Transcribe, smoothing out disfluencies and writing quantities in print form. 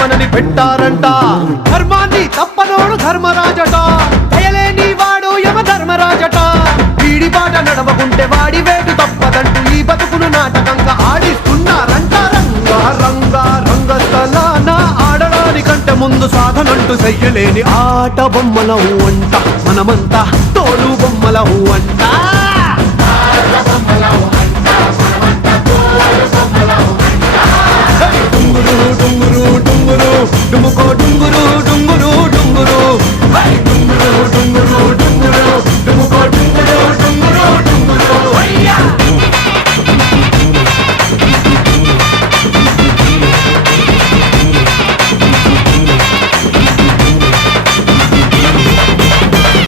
మనని పెట్టారంట. ధర్మాన్ని తప్పనోడు ధర్మరాజట, దయలేని వాడు యమ ధర్మరాజట. వీడి బాట నడవకుంటే వాడి వేటు తప్పదంటూ ఈ బతుకును నాటకంగా ఆడిస్తున్నారంట. రంగా రంగా రంగస్థలాన ఆడడానికంటే ముందు సాధనంటూ చెయ్యలేని ఆట బొమ్మలం అంట మనమంతా.